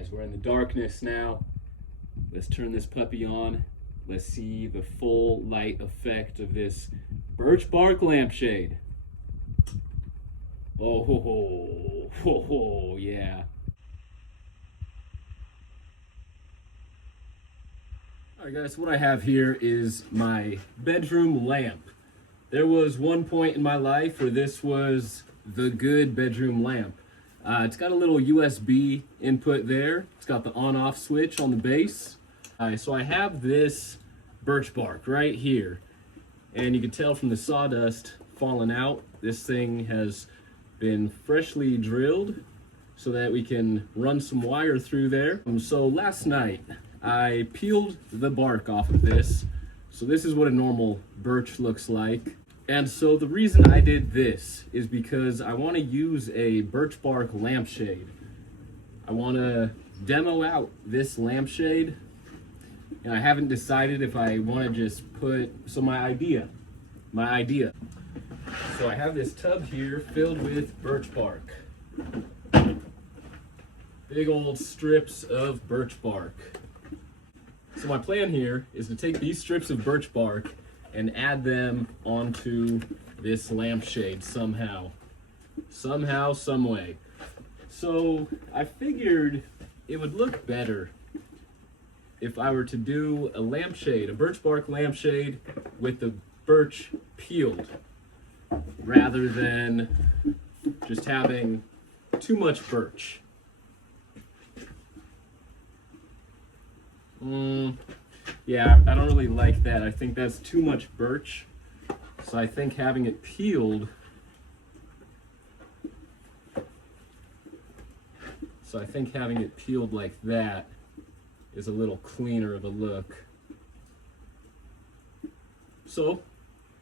guys, we're in the darkness now. Let's turn this puppy on. Let's see the full light effect of this Birch Bark Lampshade. Oh, ho, yeah. Alright guys, what I have here is my bedroom lamp. There was one point in my life where this was the good bedroom lamp. It's got a little USB input there. It's got the on-off switch on the base. So I have this birch bark right here. And you can tell from the sawdust falling out, this thing has been freshly drilled so that we can run some wire through there. So last night, I peeled the bark off of this. So this is what a normal birch looks like. And so the reason I did this is because I want to use a birch bark lampshade. I want to demo out this lampshade, and I haven't decided if I want to just put, so my idea. So I have this tub here filled with birch bark. Big old strips of birch bark. So my plan here is to take these strips of birch bark and add them onto this lampshade somehow, some way. So I figured it would look better if I were to do a lampshade, a birch bark lampshade with the birch peeled, rather than just having too much birch. Yeah, I don't really like that. I think that's too much birch. So I think having it peeled, like that is a little cleaner of a look. So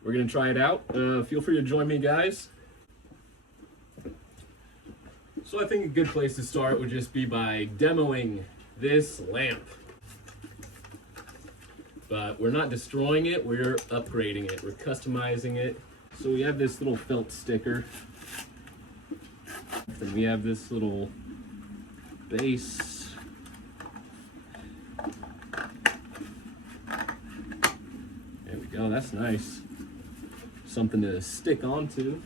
we're gonna try it out. Feel free to join me, guys. So I think a good place to start would just be by demoing this lamp. But we're not destroying it, we're upgrading it, we're customizing it. So we have this little felt sticker. Then we have this little base. There we go, that's nice. Something to stick onto.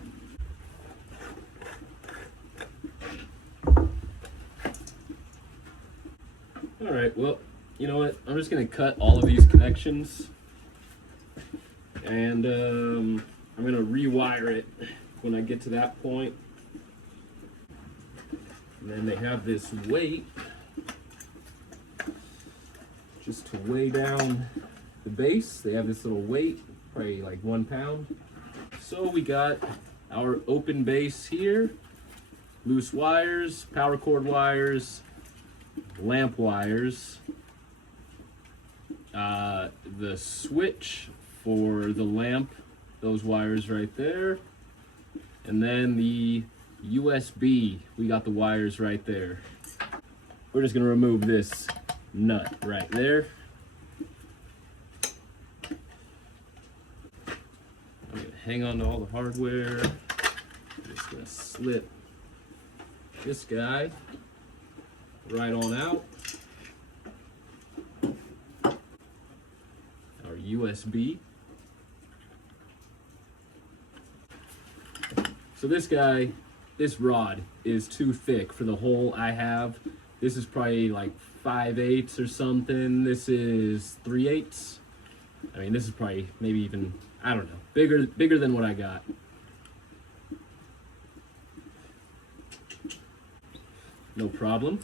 All right, well, you know what? I'm just going to cut all of these connections, and I'm going to rewire it when I get to that point. And then they have this weight just to weigh down the base. They have this little weight, probably like 1 pound. So we got our open base here, loose wires, power cord wires, lamp wires. The switch for the lamp, those wires right there, and then the USB, we got the wires right there. We're just gonna remove this nut right there. I'm gonna hang on to all the hardware. I'm just gonna slip this guy right on out. USB. So this rod is too thick for the hole I have. This is probably like 5/8 or something. This is 3/8. I mean, this is probably maybe even, I don't know, bigger than what I got. No problem.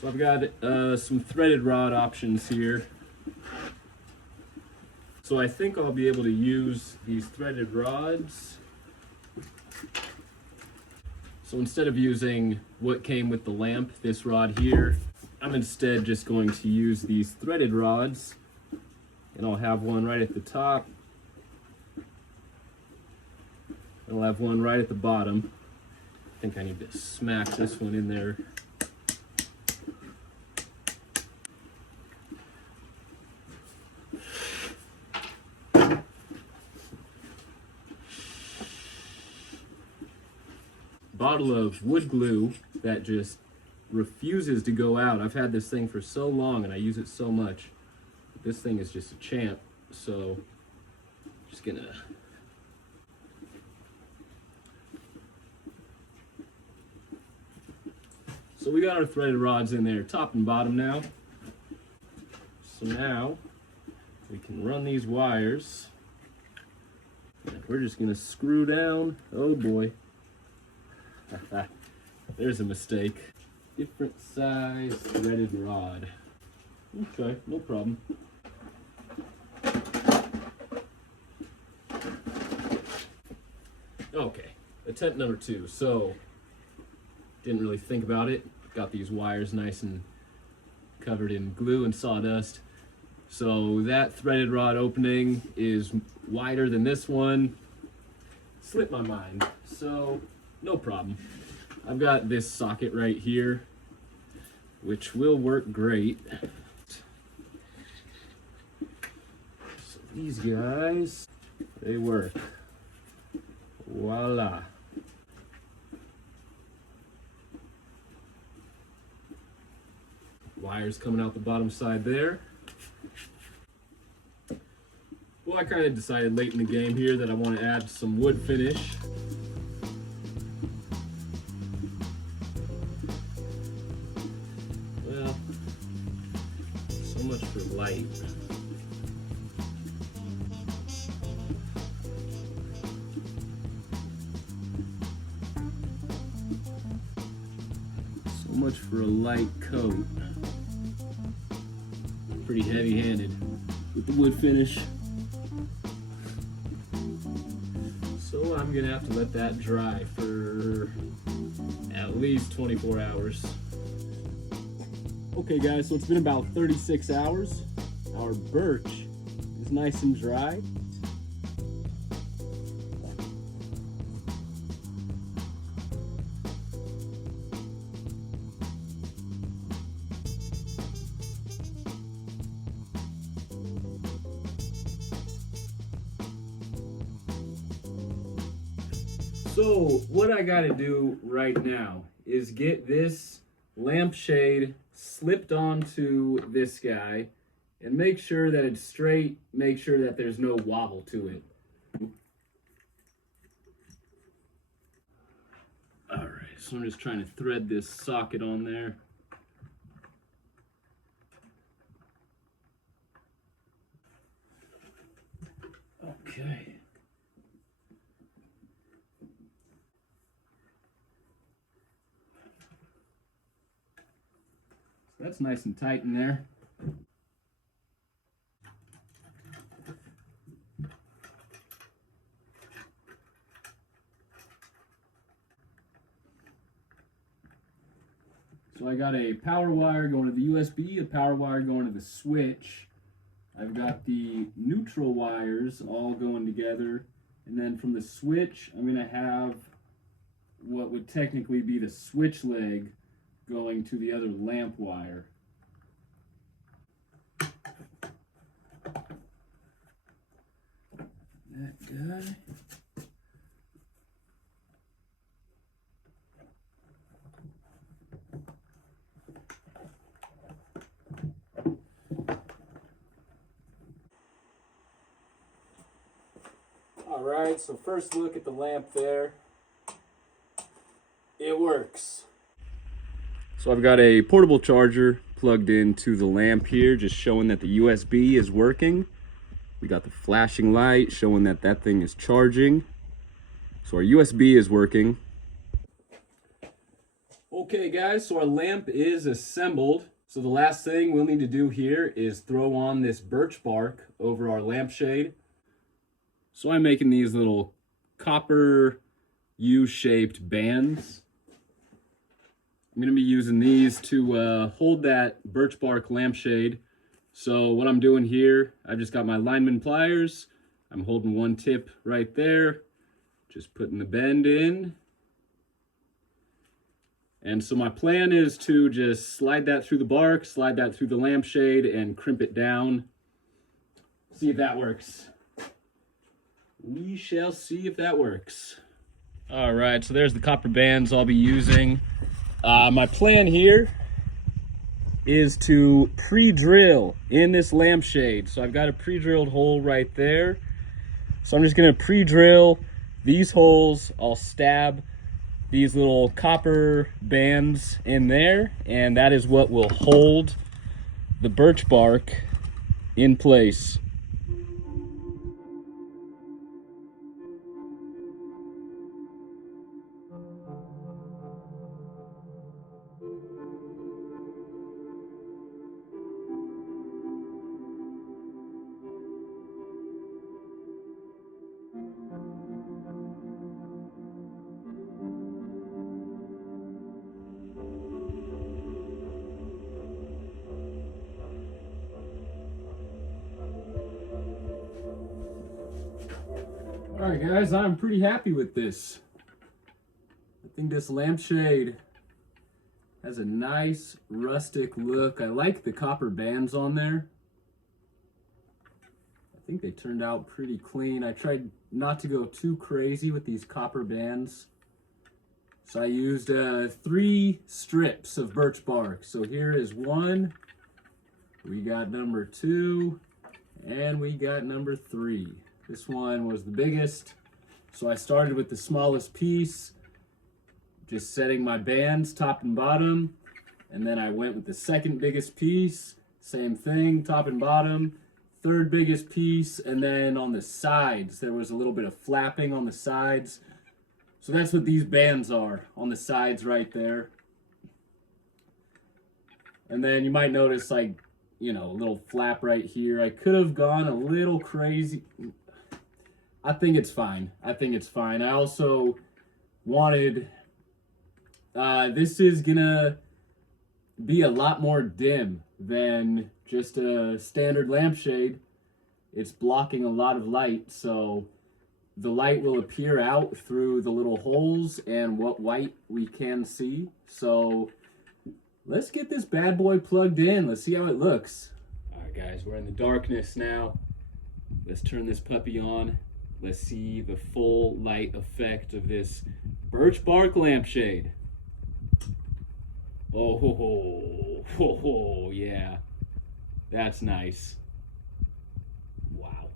So I've got some threaded rod options here. So I think I'll be able to use these threaded rods. So instead of using what came with the lamp, this rod here, I'm instead just going to use these threaded rods, and I'll have one right at the top, and I'll have one right at the bottom. I think I need to smack this one in there. bottle of wood glue that just refuses to go out. I've had this thing for so long and I use it so much. This thing is just a champ. So just gonna so we got our threaded rods in there, top and bottom now. So now we can run these wires. And we're just gonna screw down. Oh boy. There's a mistake. Different size threaded rod. Okay, no problem. Okay, attempt number 2. So, didn't really think about it. Got these wires nice and covered in glue and sawdust. So that threaded rod opening is wider than this one. Slipped my mind, so no problem. I've got this socket right here, which will work great. So these guys, they work. Voila. Wires coming out the bottom side there. Well, I kind of decided late in the game here that I want to add some wood finish. Well, so much for light. So much for a light coat. Pretty heavy-handed with the wood finish. So I'm gonna have to let that dry for at least 24 hours. Okay guys, so it's been about 36 hours. Our birch is nice and dry. So what I gotta do right now is get this lampshade slipped onto this guy and make sure that it's straight, make sure that there's no wobble to it. All right, so I'm just trying to thread this socket on there. Okay. That's nice and tight in there. So I got a power wire going to the USB, a power wire going to the switch. I've got the neutral wires all going together. And then from the switch, I'm going to have what would technically be the switch leg going to the other lamp wire. That guy. All right, so first look at the lamp there. It works. So I've got a portable charger plugged into the lamp here, just showing that the USB is working. We got the flashing light showing that that thing is charging. So our USB is working. Okay guys, so our lamp is assembled. So the last thing we'll need to do here is throw on this birch bark over our lampshade. So I'm making these little copper U-shaped bands. I'm going to be using these to hold that birch bark lampshade. So what I'm doing here, I've just got my lineman pliers. I'm holding one tip right there, just putting the bend in. And so my plan is to just slide that through the bark, slide that through the lampshade, and crimp it down. See if that works. We shall see if that works. All right, so there's the copper bands I'll be using. My plan here is to pre-drill in this lampshade. So I've got a pre-drilled hole right there. So I'm just gonna pre-drill these holes. I'll stab these little copper bands in there, and that is what will hold the birch bark in place. All right, guys, I'm pretty happy with this. I think this lampshade has a nice rustic look. I like the copper bands on there. I think they turned out pretty clean. I tried not to go too crazy with these copper bands. So I used 3 strips of birch bark. So here is 1, we got number 2, and we got number 3. This one was the biggest, so I started with the smallest piece, just setting my bands top and bottom, and then I went with the second biggest piece, same thing, top and bottom, third biggest piece, and then on the sides, there was a little bit of flapping on the sides. So that's what these bands are, on the sides right there. And then you might notice, like, you know, a little flap right here. I could have gone a little crazy. I think it's fine. I think it's fine. I also wanted, this is gonna be a lot more dim than just a standard lampshade. It's blocking a lot of light, so the light will appear out through the little holes and what white we can see. So let's get this bad boy plugged in. Let's see how it looks. All right, guys, we're in the darkness now. Let's turn this puppy on. Let's see the full light effect of this Birch Bark Lampshade. Oh, ho, ho, ho, yeah. That's nice. Wow.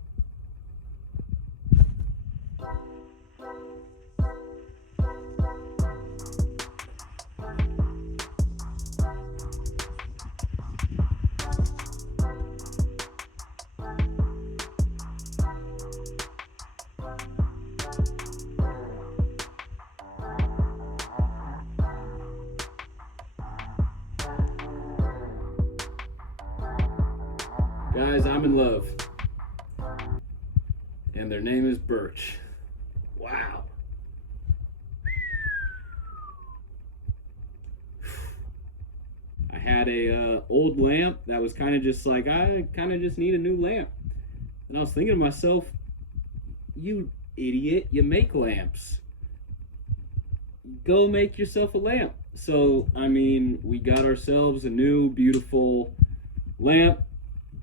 Guys, I'm in love. And their name is Birch. Wow. I had a old lamp that was kind of just like, I kind of just need a new lamp. And I was thinking to myself, you idiot, you make lamps. Go make yourself a lamp. So, I mean, we got ourselves a new beautiful lamp.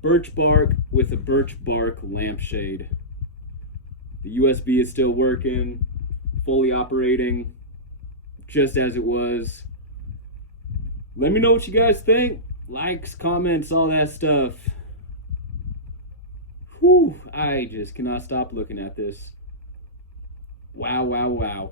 Birch bark with a birch bark lampshade. The USB is still working, fully operating, just as it was. Let me know what you guys think. Likes, comments, all that stuff. Whew, I just cannot stop looking at this. Wow, wow, wow.